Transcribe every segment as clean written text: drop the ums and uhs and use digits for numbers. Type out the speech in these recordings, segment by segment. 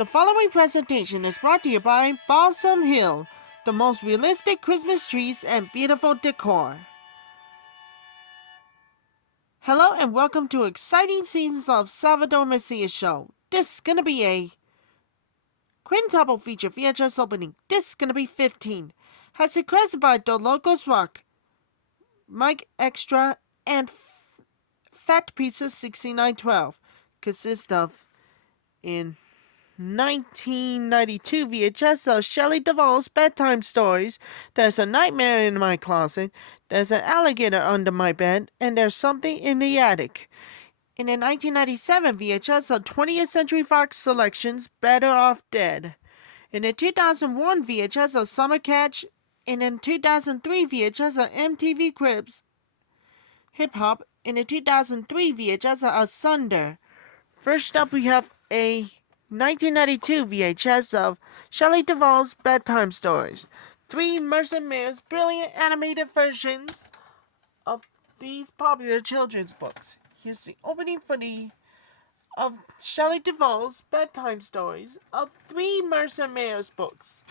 The following presentation is brought to you by Balsam Hill, the most realistic Christmas trees and beautiful decor. Hello and welcome to exciting scenes of Salvador Messias show. This is gonna be a Quintuple feature VHS opening. This is gonna be 15. Has requested by TheLogosRock, Mike Extra, and Fat Pizza 6912. Consists of in 1992 VHS of Shelley Duvall's Bedtime Stories, There's a Nightmare in My Closet, There's an Alligator Under My Bed, and There's Something in the Attic. In the 1997 VHS of 20th Century Fox Selections, Better Off Dead. In the 2001 VHS of Summer Catch, and in 2003 VHS of MTV Cribs Hip-Hop, in the 2003 VHS of Asunder. First up we have a 1992 VHS of Shelley Duvall's Bedtime Stories. 3 Mercer Mayor's brilliant animated versions of these popular children's books. Here's the opening footage of Shelley Duvall's Bedtime Stories of 3 Mercer Mayor's books.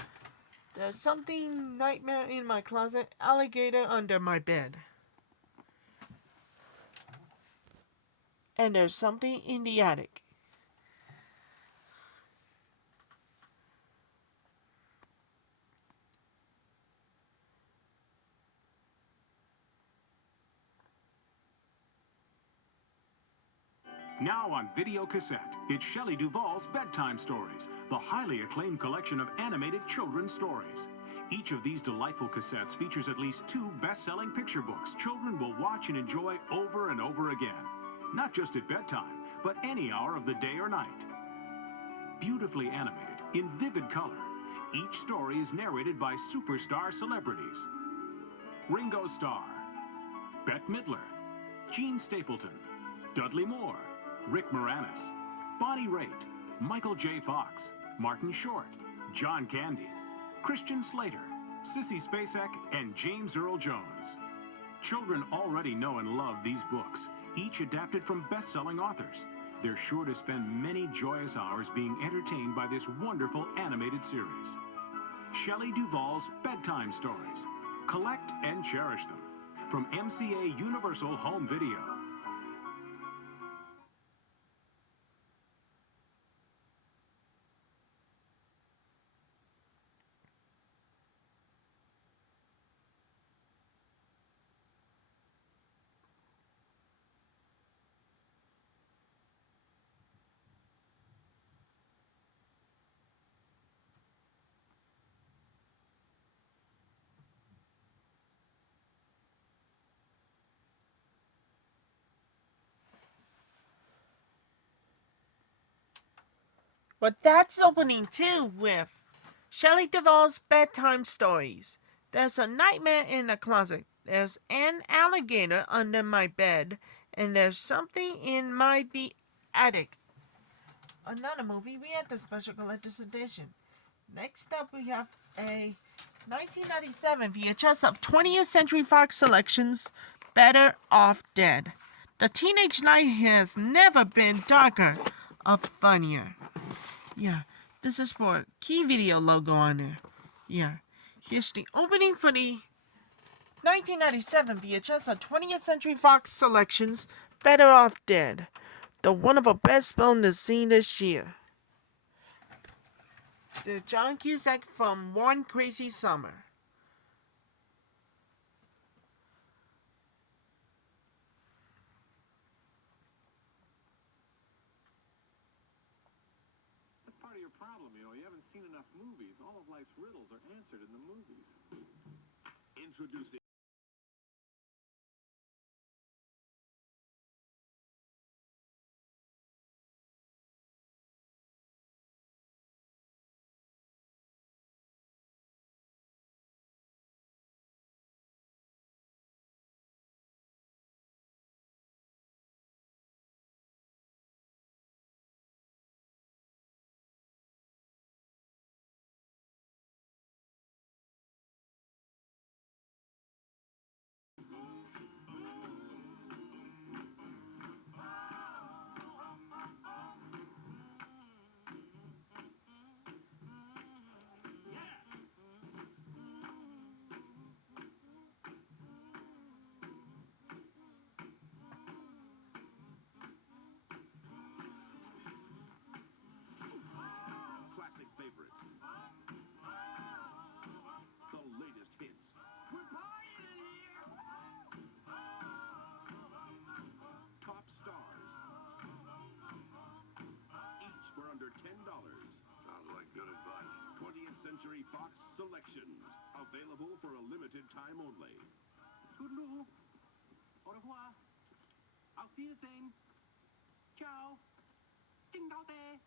There's Something, Nightmare in My Closet, Alligator Under My Bed. And There's Something in the Attic. Now on video cassette, it's Shelley Duvall's Bedtime Stories, the highly acclaimed collection of animated children's stories. Each of these delightful cassettes features at least 2 best-selling picture books children will watch and enjoy over and over again. Not just at bedtime, but any hour of the day or night. Beautifully animated, in vivid color, each story is narrated by superstar celebrities. Ringo Starr, Bette Midler, Gene Stapleton, Dudley Moore, Rick Moranis, Bonnie Raitt, Michael J. Fox, Martin Short, John Candy, Christian Slater, Sissy Spacek, and James Earl Jones. Children already know and love these books, each adapted from best-selling authors. They're sure to spend many joyous hours being entertained by this wonderful animated series. Shelley Duvall's Bedtime Stories. Collect and cherish them. From MCA Universal Home Video. But that's opening 2 with Shelley Duvall's Bedtime Stories. There's a Nightmare in the Closet. There's an Alligator Under My Bed. And There's Something in the Attic. Another movie, we had the Special Collector's Edition. Next up we have a 1997 VHS of 20th Century Fox Selections, Better Off Dead. The teenage night has never been darker or funnier. Yeah, this is for Key Video logo on there. Yeah, here's the opening for the 1997 VHS of 20th Century Fox Selections, Better Off Dead. The one of the best films to see this year. The John Cusack from One Crazy Summer. Part of your problem, you haven't seen enough movies. All of life's riddles are answered in the movies. Introducing Century Fox Selections. Available for a limited time only. Toodaloo. Au revoir. Auf Wiedersehen. Ciao. Ding dong day.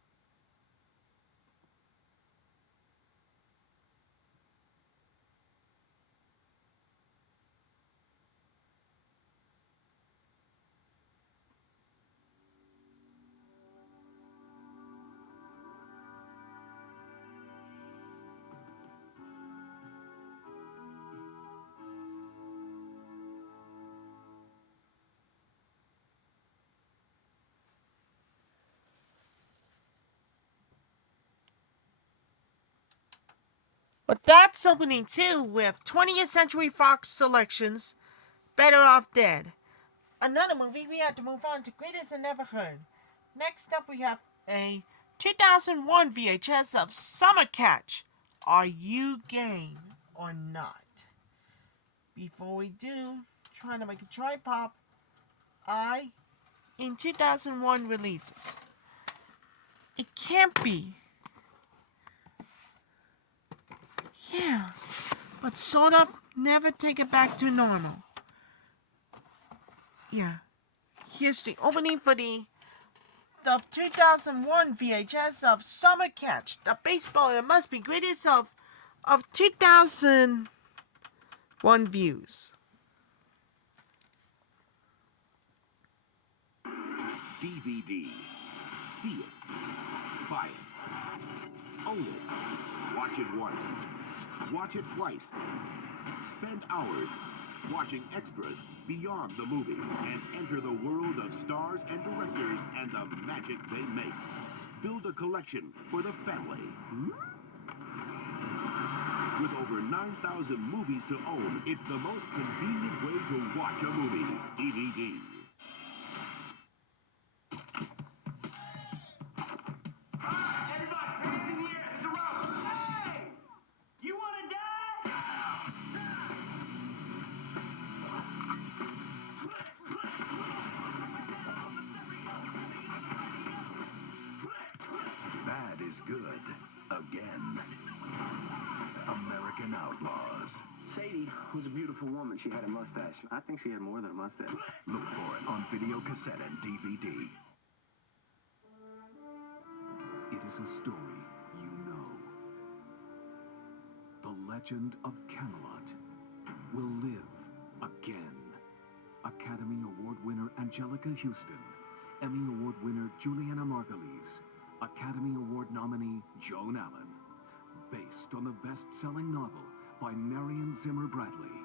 But that's opening too with 20th Century Fox Selections, Better Off Dead. Another movie, we have to move on to Greatest and Never Heard. Next up we have a 2001 VHS of Summer Catch. Are you game or not? Before we do, trying to make a tripod, in 2001 releases. It can't be. Yeah, but sort of never take it back to normal. Yeah, here's the opening for the 2001 VHS of Summer Catch, the baseball it must be greatest of 2001 views. DVD. See it. Buy it. Own it. Watch it once. Watch it twice. Spend hours watching extras beyond the movie and enter the world of stars and directors and the magic they make. Build a collection for the family. With over 9,000 movies to own, it's the most convenient way to watch a movie. DVD. Good. Again. American Outlaws. Sadie was a beautiful woman. She had a mustache. I think she had more than a mustache. Look for it on video cassette and DVD. It is a story you know. The legend of Camelot will live again. Academy Award winner Angelica Houston. Emmy Award winner Juliana Margulies. Academy Award nominee Joan Allen. Based on the best-selling novel by Marion Zimmer Bradley.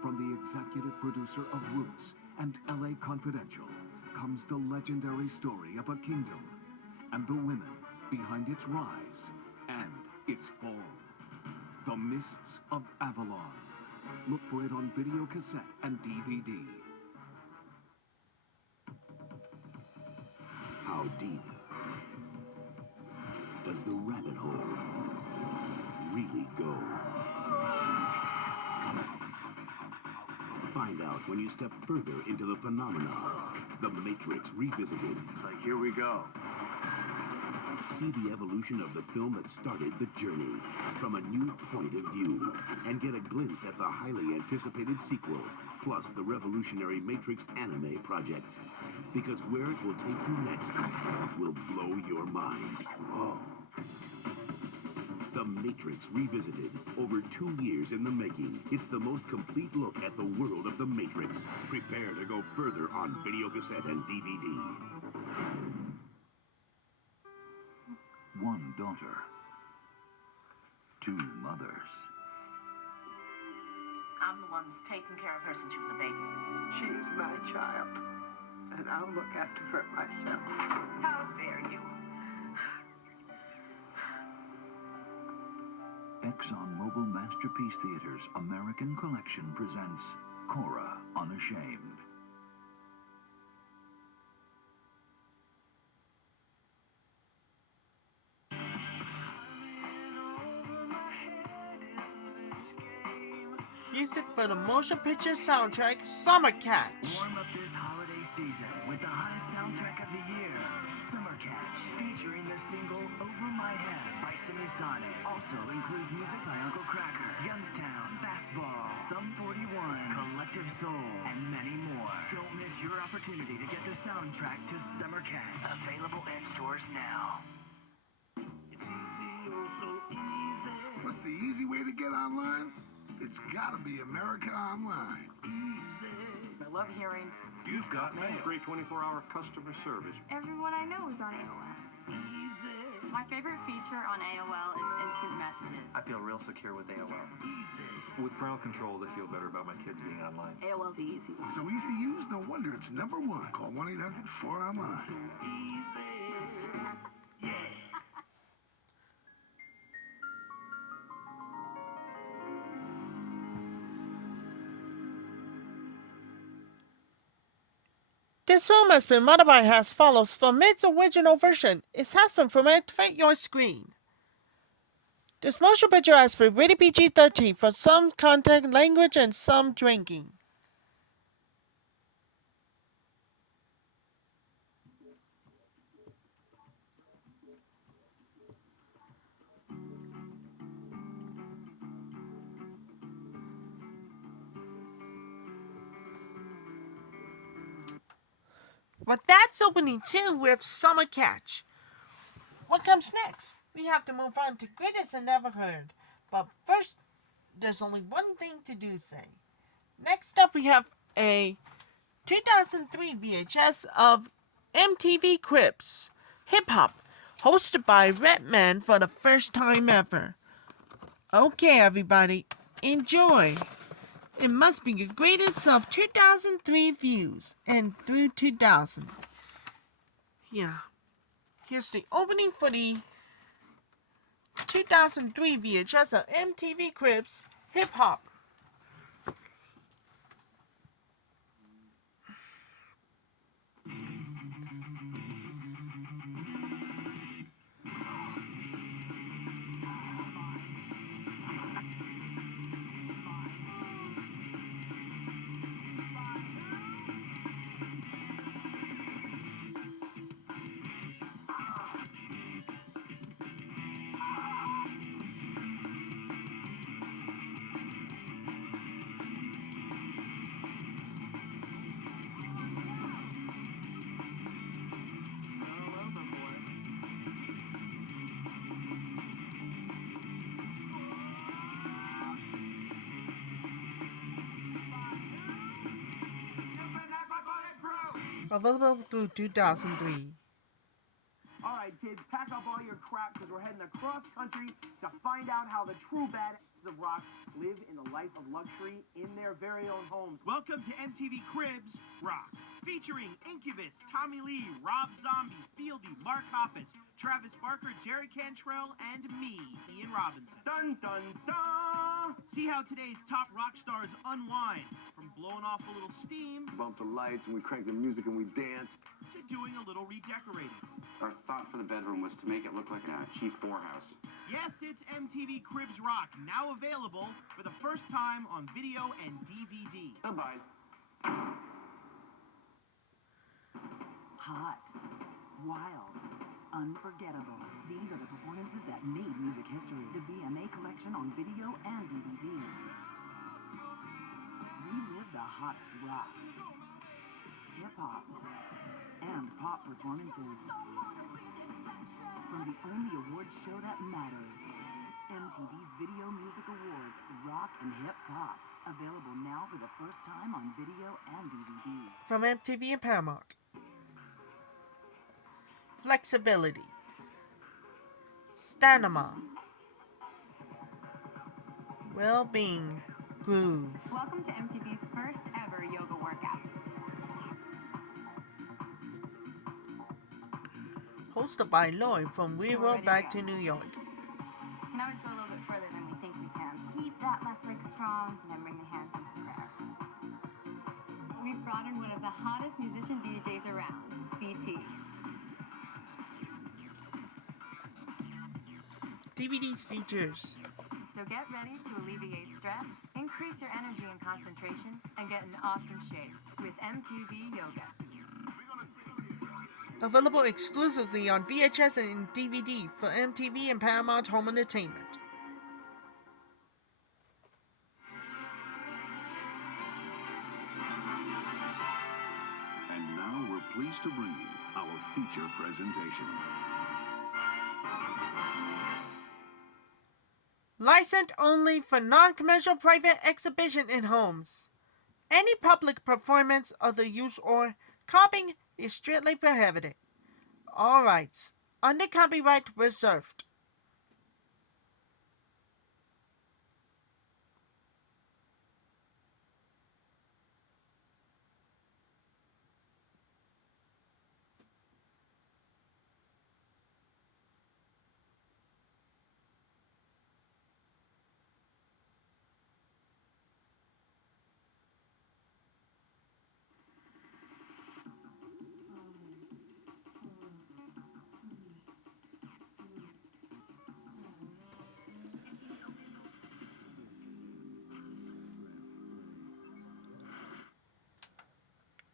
From the executive producer of Roots and LA Confidential comes the legendary story of a kingdom and the women behind its rise and its fall. The Mists of Avalon. Look for it on video cassette and DVD. How deep does the rabbit hole really go? Find out when you step further into the phenomenon. The Matrix Revisited. It's like, here we go. See the evolution of the film that started the journey from a new point of view and get a glimpse at the highly anticipated sequel, plus the revolutionary Matrix anime project. Because where it will take you next will blow your mind. Whoa. The Matrix Revisited. Over 2 years in the making. It's the most complete look at the world of the Matrix. Prepare to go further on video cassette and DVD. One daughter. 2 mothers. I'm the one that's taken care of her since she was a baby. She is my child, and I'll look after her myself. How dare you? ExxonMobil Masterpiece Theater's American Collection presents Cora Unashamed. Music for the motion picture soundtrack, Summer Catch. Warm up this holiday season with the hottest soundtrack of the year, Summer Catch, featuring the single Over My Head by Semi-Sonic. Also includes music by Uncle Cracker, Youngstown, Fastball, Sum 41, Collective Soul, and many more. Don't miss your opportunity to get the soundtrack to Summer Camp. Available in stores now. What's the easy way to get online? It's gotta be America Online. I love hearing. You've got mail. Free 24-hour customer service. Everyone I know is on AOL. My favorite feature on AOL is instant messages. I feel real secure with AOL. With parental controls, I feel better about my kids being online. AOL's the easy one. So easy to use, no wonder it's #1. Call 1-800-4online. This film has been modified as follows from its original version. It has been formatted to fit your screen. This motion picture has been rated PG-13 for some content, language, and some drinking. But that's opening 2 with Summer Catch. What comes next? We have to move on to Greatest and Never Heard. But first, there's only one thing to do say. Next up, we have a 2003 VHS of MTV Cribs Hip-Hop, hosted by Redman for the first time ever. Okay, everybody, enjoy. It must be the greatest of 2003 views and through 2000. Yeah. Here's the opening for the 2003 VHS of MTV Cribs Hip-Hop. Available through 2003. All right, kids, pack up all your crap because we're heading across country to find out how the true badasses of rock live in the life of luxury in their very own homes. Welcome to MTV Cribs Rock, featuring Incubus, Tommy Lee, Rob Zombie, Fieldy, Mark Hoppus, Travis Barker, Jerry Cantrell, and me, Ian Robinson. Dun, dun, dun! See how today's top rock stars unwind, from blowing off a little steam Bump the lights and we crank the music and we dance. to doing a little redecorating. Our thought for the bedroom was to make it look like a cheap whorehouse. Yes, it's MTV Cribs Rock, now available for the first time on video and DVD. Goodbye. Hot. Wild. Unforgettable. These are the performances that made music history. The VMA collection on video and DVD. Relive the hottest rock, hip-hop, and pop performances. From the only awards show that matters, MTV's Video Music Awards, Rock and Hip Hop. Available now for the first time on video and DVD. From MTV and Paramount. Flexibility. Stamina. Well-being. Groove. Welcome to MTV's first ever yoga workout. Hosted by Lloyd from We Were Back to New York. We can always go a little bit further than we think we can. Keep that left leg strong, and then bring the hands into prayer. We've brought in one of the hottest musician DJs around, BT. DVD's features. So get ready to alleviate stress, increase your energy and concentration, and get in awesome shape with MTV Yoga. Available exclusively on VHS and DVD for MTV and Paramount Home Entertainment. And now we're pleased to bring you our feature presentation. Licensed only for non-commercial private exhibition in homes. Any public performance of the use or copying is strictly prohibited. All rights under copyright reserved.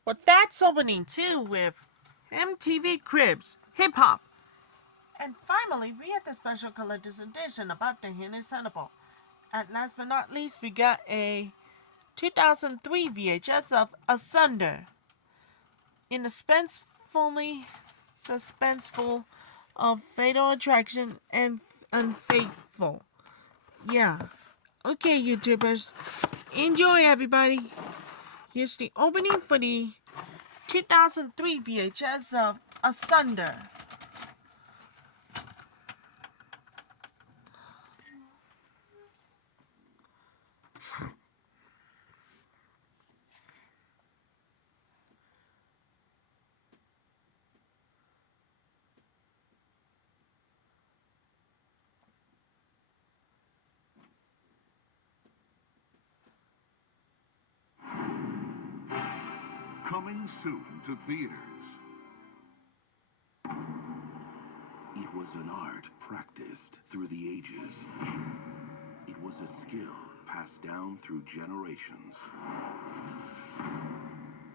Well, that's opening too with MTV Cribs Hip-Hop. And finally, we had the special collector's edition about the hidden Hannibal. And last but not least, we got a 2003 VHS of Asunder. In the suspenseful of Fatal Attraction and Unfaithful. Yeah. Okay, YouTubers. Enjoy, everybody. Here's the opening for the 2003 VHS of Asunder. Coming soon to theaters. It was an art practiced through the ages. It was a skill passed down through generations.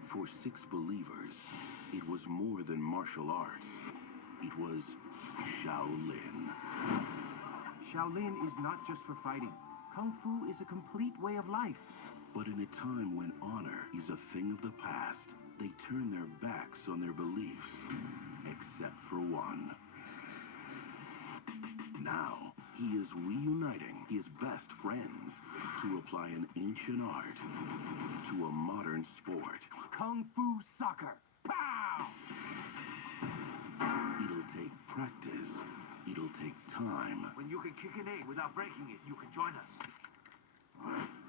For 6 believers, it was more than martial arts. It was Shaolin. Shaolin is not just for fighting. Kung Fu is a complete way of life. But in a time when honor is a thing of the past, they turn their backs on their beliefs, except for one. Now, he is reuniting his best friends to apply an ancient art to a modern sport. Kung Fu soccer. Pow! It'll take practice. It'll take time. When you can kick an A without breaking it, you can join us.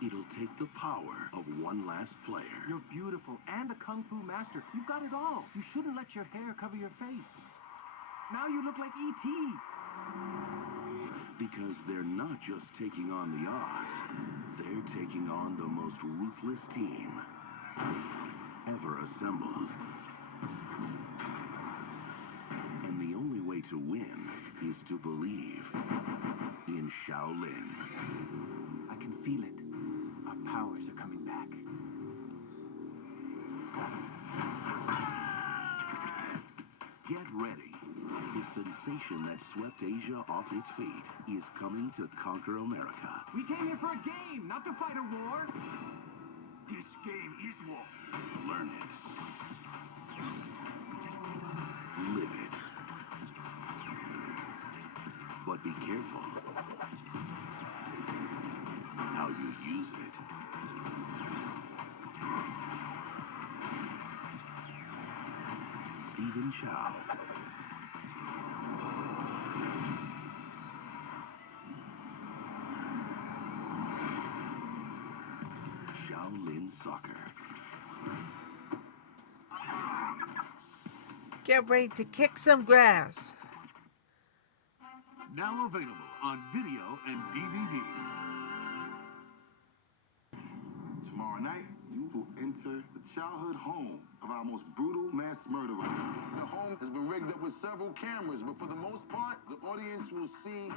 It'll take the power of one last player. You're beautiful and a Kung Fu master. You've got it all. You shouldn't let your hair cover your face. Now you look like E.T. Because they're not just taking on the odds. They're taking on the most ruthless team ever assembled. And the only way to win is to believe in Shaolin. I can feel it. Our powers are coming back. Get ready. The sensation that swept Asia off its feet is coming to conquer America. We came here for a game, not to fight a war. This game is war. Learn it. Live it. But be careful how you use it. Stephen Chow. Shaolin Soccer. Get ready to kick some grass. Now available on video and DVD. Tomorrow night, you will enter the childhood home of our most brutal mass murderer. The home has been rigged up with several cameras, but for the most part, the audience will see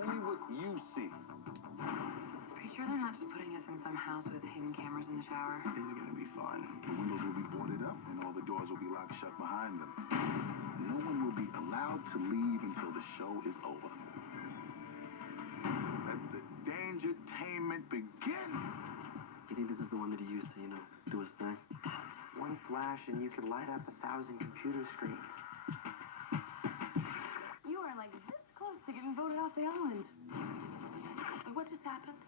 only what you see. But sure they're not just putting us in some house with hidden cameras in the shower? It's gonna be fun. The windows will be boarded up and all the doors will be locked shut behind them. No one will be allowed to leave until the show is over. Let the dangertainment begin. You think this is the one that he used to, do his thing? One flash and you can light up 1,000 computer screens. You are like this close to getting voted off the island. Wait, what just happened?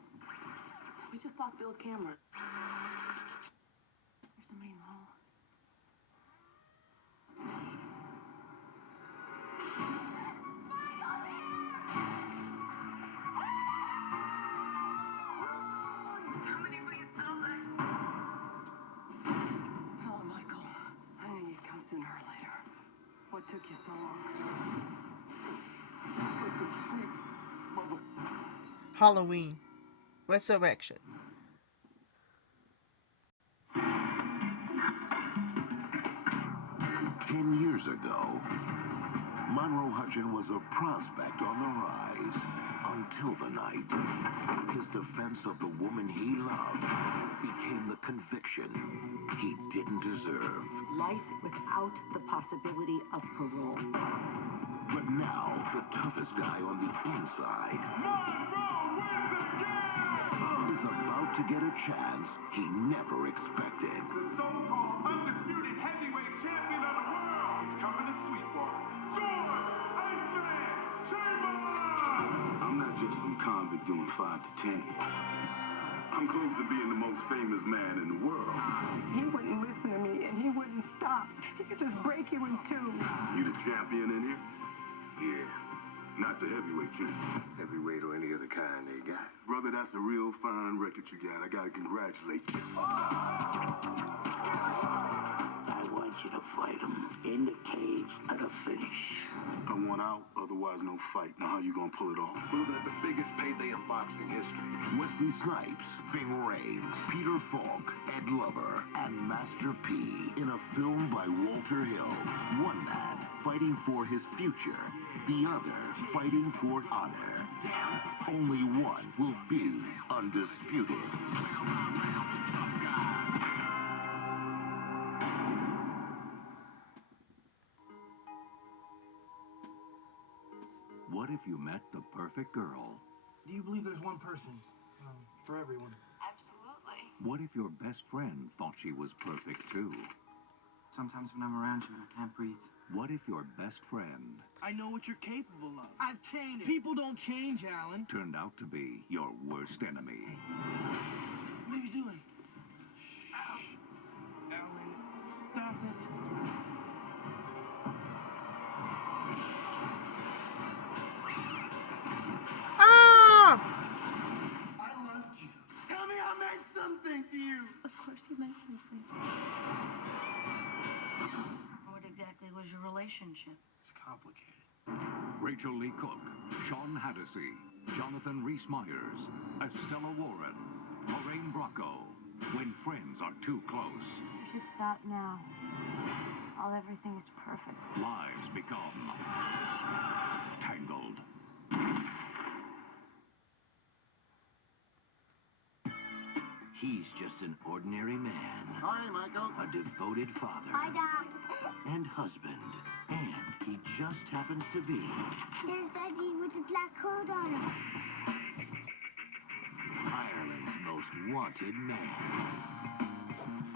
We just lost Bill's camera. There's somebody in the hall. Somebody please help us. Hello, Michael. I knew you'd come sooner or later. What took you so long? Trick or treat, mother. Halloween Resurrection. 10 years ago, Monroe Hutchin was a prospect on the rise until the night his defense of the woman he loved became the conviction he didn't deserve. Life without the possibility of parole. But now, the toughest guy on the inside is about to get a chance he never expected. The so-called undisputed heavyweight champion of the world is coming to Sweetwater. George Iceman Chamber! I'm not just some convict doing 5 to 10. I'm close to being the most famous man in the world. He wouldn't listen to me, and he wouldn't stop. He could just break you in two. You the champion in here? Yeah. Not the heavyweight champion. Heavyweight or any other kind they got. Brother, that's a real fine record you got. I gotta congratulate you. I want you to fight him in the cage at a finish. I want out, otherwise no fight. Now how you gonna pull it off? We'll have the biggest payday in boxing history. Wesley Snipes, Ving Rhames, Peter Falk, Ed Lover, and Master P in a film by Walter Hill. One man fighting for his future, the other fighting for honor. Only one will be undisputed. What if you met the perfect girl? Do you believe there's one person for everyone? Absolutely. What if your best friend thought she was perfect too? Sometimes when I'm around you, I can't breathe. What if your best friend I know what you're capable of. I've changed. People don't change, Alan. turned out to be your worst enemy? What are you doing? Alan, stop it. Ah! I loved you. Tell me I meant something to you. Of course you meant something. What exactly was your relationship? It's complicated. Rachel Lee Cook, Sean Haddisy, Jonathan Rhys-Meyers, Estella Warren, Lorraine Bracco. When friends are too close, You should stop now. Everything is perfect. lives become tangled. He's just an ordinary man. Hi, Michael. A devoted father. Hi, Doc. And husband. And he just happens to be There's Daddy with a black coat on him. Ireland's most wanted man.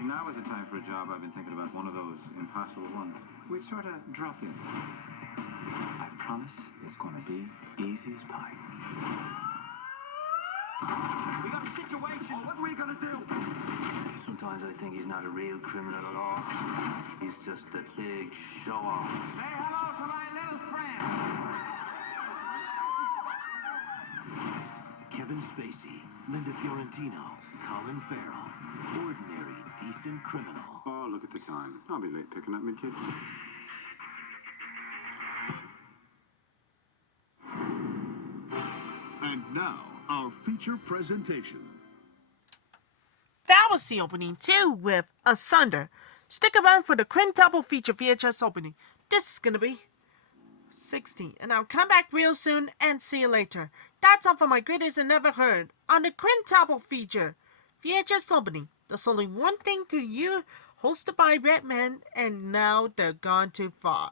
Now is the time for a job I've been thinking about, one of those impossible ones. We'd sort of drop in. I promise it's gonna be easy as pie. We got a situation. What are we gonna do? Sometimes I think he's not a real criminal at all. He's just a big show-off. Say hello to my little friend. Kevin Spacey, Linda Fiorentino, Colin Farrell. Ordinary, decent criminal. Oh, look at the time. I'll be late picking up my kids. And now, our feature presentation. That was the opening too with Asunder. Stick around for the Quintuple feature VHS opening. This is gonna be 16, and I'll come back real soon and see you later. That's all for my greatest and never heard on the Quintuple feature, VHS opening. There's only one thing to you, hosted by Batman, and now they're gone too far.